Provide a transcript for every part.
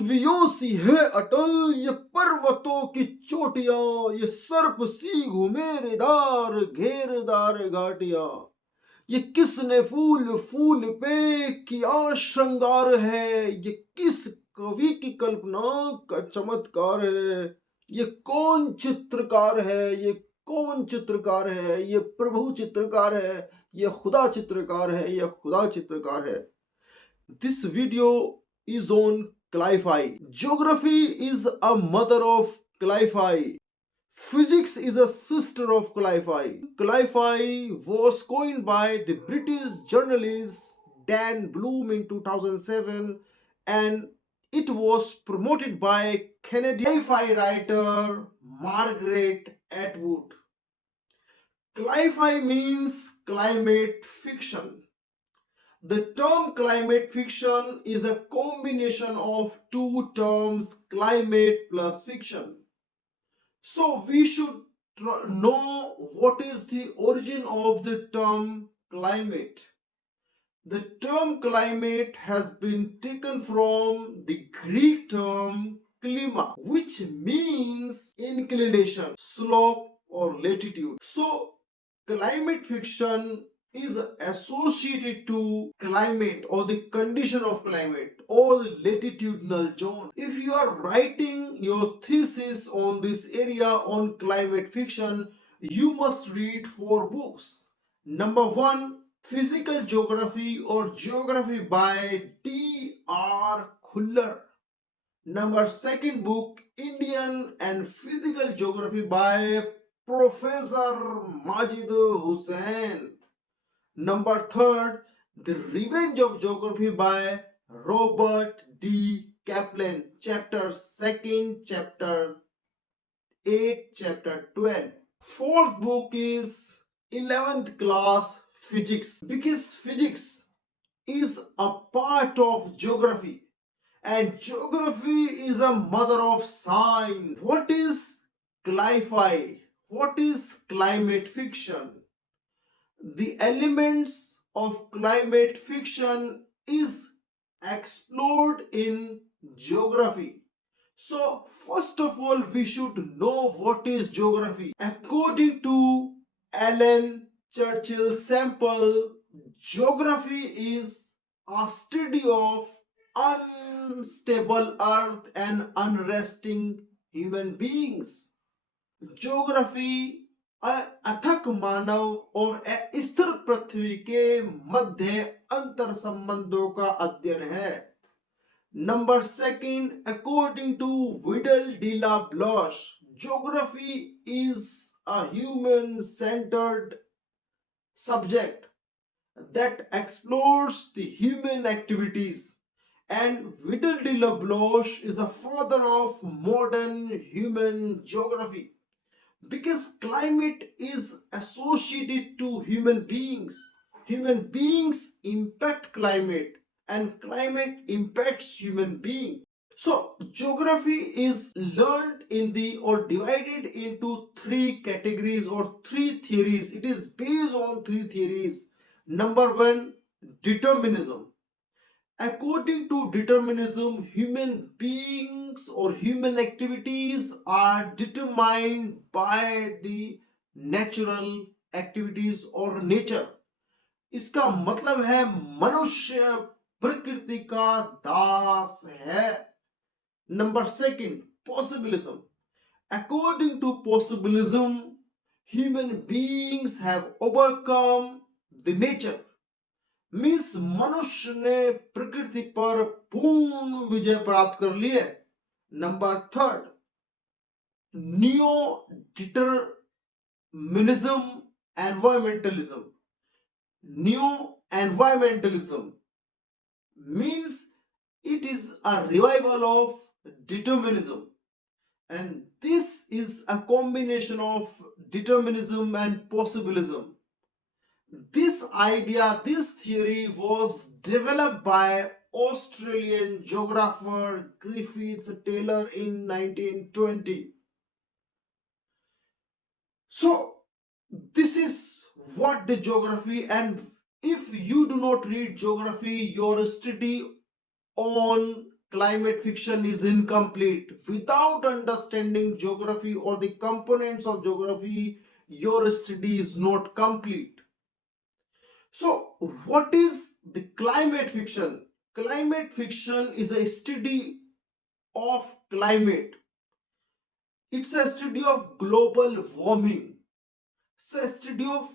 तस्वीरों सी है अटल ये पर्वतों की चोटियां, ये सर्प सी घुमेरेदार घेरदार घाटियां। ये किसने फूल फूल पे किया श्रृंगार है, ये किस कवि की कल्पना का चमत्कार है। ये कौन चित्रकार है, ये कौन चित्रकार है, ये प्रभु चित्रकार है, ये खुदा चित्रकार है, ये खुदा चित्रकार है। This video is on Cli-Fi. Geography is a mother of Cli-Fi. Physics is a sister of Cli-Fi. Cli-Fi was coined by the British journalist Dan Bloom in 2007, and it was promoted by Canadian Cli-Fi writer Margaret Atwood. Cli-Fi means climate fiction. The term climate fiction is a combination of two terms, climate plus fiction. So we should know what is the origin of the term climate. The term climate has been taken from the Greek term klima, which means inclination, slope, or latitude. So climate fiction is associated to climate or the condition of climate or the latitudinal zone. If you are writing your thesis on this area on climate fiction, you must read 4 books. Number 1, Physical Geography or Geography by D.R. Khuller. Number 2nd book, Indian and Physical Geography by Professor Majid Hussain. Number 3rd, The Revenge of Geography by Robert D. Kaplan. Chapter 2nd, Chapter 8, Chapter 12. 4th book is 11th class physics, because physics is a part of geography and geography is a mother of science. What is cli-fi? What is climate fiction? The elements of climate fiction is explored in geography. So first of all, we should know what is geography. According to Alan Churchill Sample, geography is a study of unstable earth and unresting human beings. Geography अथक मानव और स्थिर पृथ्वी के मध्य अंतर संबंधों का अध्ययन है. Number 2nd, according to Vidal de la Bloche, geography is a human-centered subject that explores the human activities, and Vidal de la Bloche is a father of modern human geography because climate is associated to human beings. Human beings impact climate and climate impacts human being. So geography is learned in the or divided into 3 categories or 3 theories. It is based on 3 theories. Number 1, determinism. According to determinism, human beings or human activities are determined by the natural activities or nature. इसका मतलब है मनुष्य प्रकृति का दास है. Number 2nd, possibilism. According to possibilism, human beings have overcome the nature. Means मनुष्य ने प्रकृति पर पूर्ण विजय प्राप्त कर ली है. Number 3rd, neo determinism environmentalism. Neo environmentalism means it is a revival of determinism, and this is a combination of determinism and possibilism. This idea, this theory was developed by Australian geographer Griffith Taylor in 1920. So this is what the geography, and if you do not read geography, your study on climate fiction is incomplete. Without understanding geography or the components of geography, your study is not complete. So, what is the climate fiction? Climate fiction is a study of climate. It's a study of global warming. It's a study of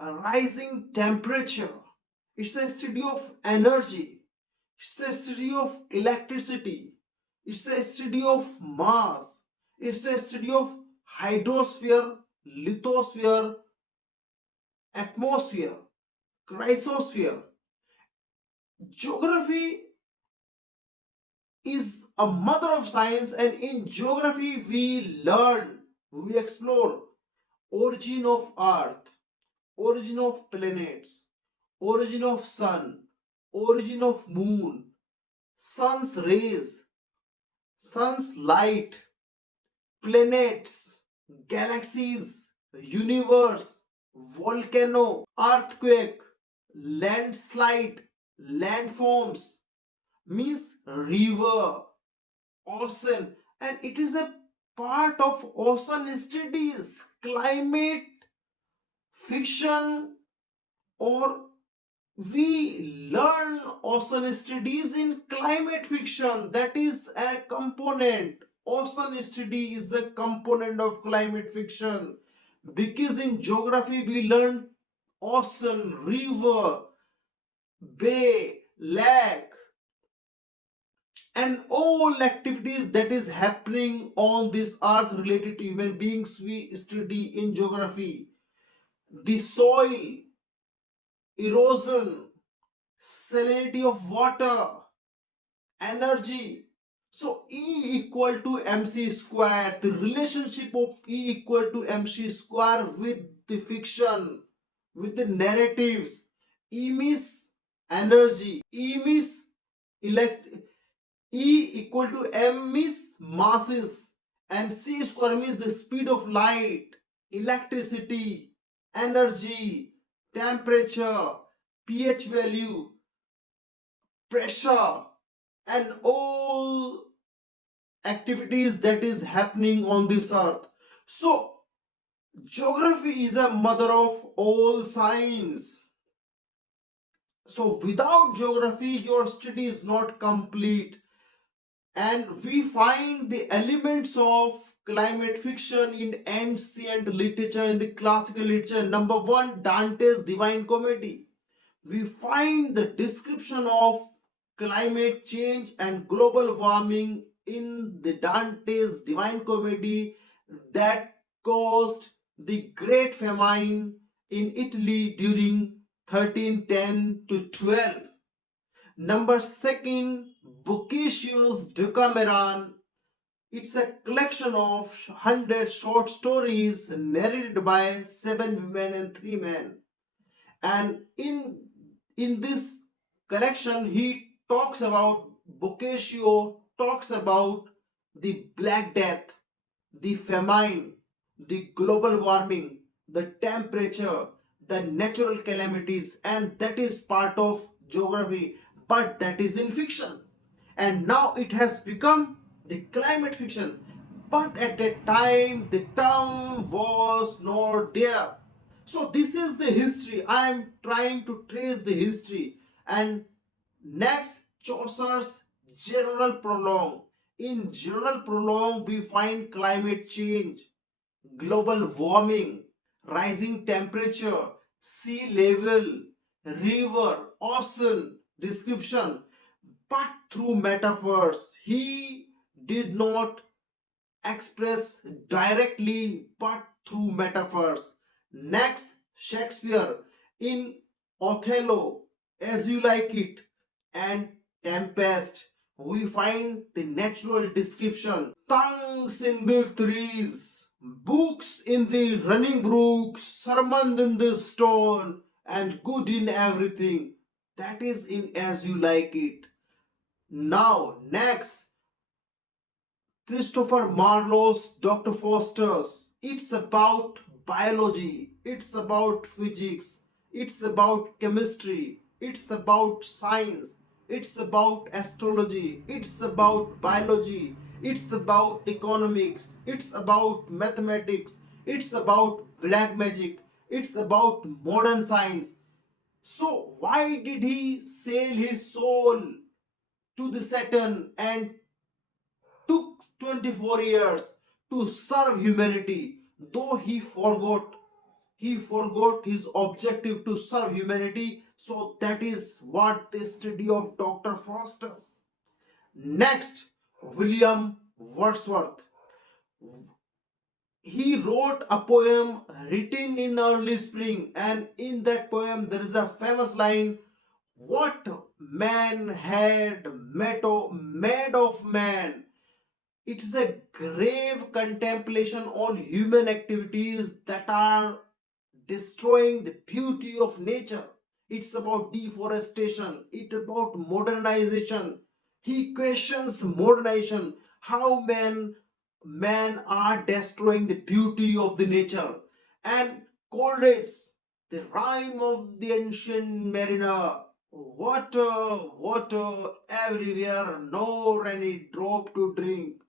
a rising temperature. It's a study of energy. It's a study of electricity. It's a study of mass. It's a study of hydrosphere, lithosphere, atmosphere, cryosphere. Geography is a mother of science, and in geography we learn, we explore origin of earth, origin of planets, origin of sun, origin of moon, sun's rays, sun's light, planets, galaxies, universe, volcano, earthquake, landslide, landforms, means river, ocean, and it is a part of ocean studies, climate fiction, or we learn ocean studies in climate fiction. That is a component. Ocean study is a component of climate fiction, because in geography we learn ocean, river, bay, lake, and all activities that is happening on this earth related to human beings we study in geography. The soil, erosion, salinity of water, energy. So E equal to mc square, the relationship of E equal to mc square with the fiction, with the narratives. E means energy, E means elect, E equal to m means masses, and c square means the speed of light, electricity, energy, temperature, pH value, pressure, and all activities that is happening on this earth. So geography is a mother of all science. So without geography your study is not complete, and we find the elements of climate fiction in ancient literature, in the classical literature. Number one, Dante's Divine Comedy. We find the description of climate change and global warming in the Dante's Divine Comedy that caused the Great Famine in Italy during 1310 to 12. Number second, Boccaccio's Decameron. It's a collection of 100 short stories narrated by 7 women and 3 men. And in this collection, he talks about, Boccaccio talks about the Black Death, the famine, the global warming, the temperature, the natural calamities, and that is part of geography, but that is in fiction. And now it has become the climate fiction. But at that time, the term was not there. So this is the history. I am trying to trace the history. And next, Chaucer's General Prologue. In General Prologue, we find climate change, global warming, rising temperature, sea level, river, ocean description, but through metaphors. He did not express directly, but through metaphors. Next, Shakespeare in Othello, As You Like It, and Tempest. We find the natural description. Tongues in the trees, books in the running brook, sermon in the stone, and good in everything. That is in As You Like It. Now, next, Christopher Marlowe's Dr. Foster's. It's about biology, it's about physics, it's about chemistry, it's about science. it's about astrology, it's about biology, it's about economics, it's about mathematics, it's about black magic, it's about modern science. So, why did he sell his soul to the Saturn and took 24 years to serve humanity, though he forgot his objective to serve humanity. So that is what the study of Dr. Foster's. Next, William Wordsworth. He wrote a poem written in early spring, and in that poem there is a famous line, what man had made of man. It is a grave contemplation on human activities that are destroying the beauty of nature. It's about deforestation, it's about modernization. He questions modernization, how men are destroying the beauty of the nature. And Coleridge, the rhyme of the ancient mariner, water, water everywhere, nor any drop to drink.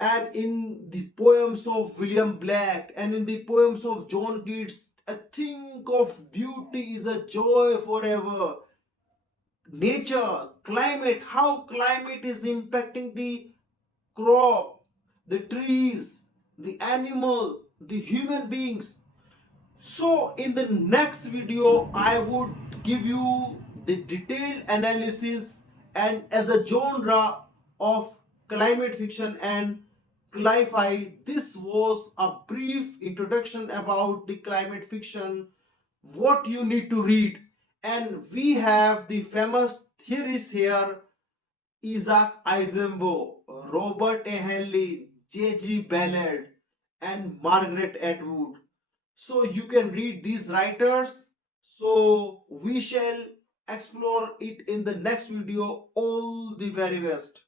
And in the poems of William Black and in the poems of John Keats, a think of beauty is a joy forever. Nature, climate, how climate is impacting the crop, the trees, the animal, the human beings. So, in the next video, I would give you the detailed analysis and as a genre of climate fiction and sci-fi. This was a brief introduction about the climate fiction, what you need to read, and we have the famous theories here: Isaac Asimov, Robert A. Heinlein, J.G. Ballard, and Margaret Atwood. So you can read these writers. So we shall explore it in the next video. All the very best.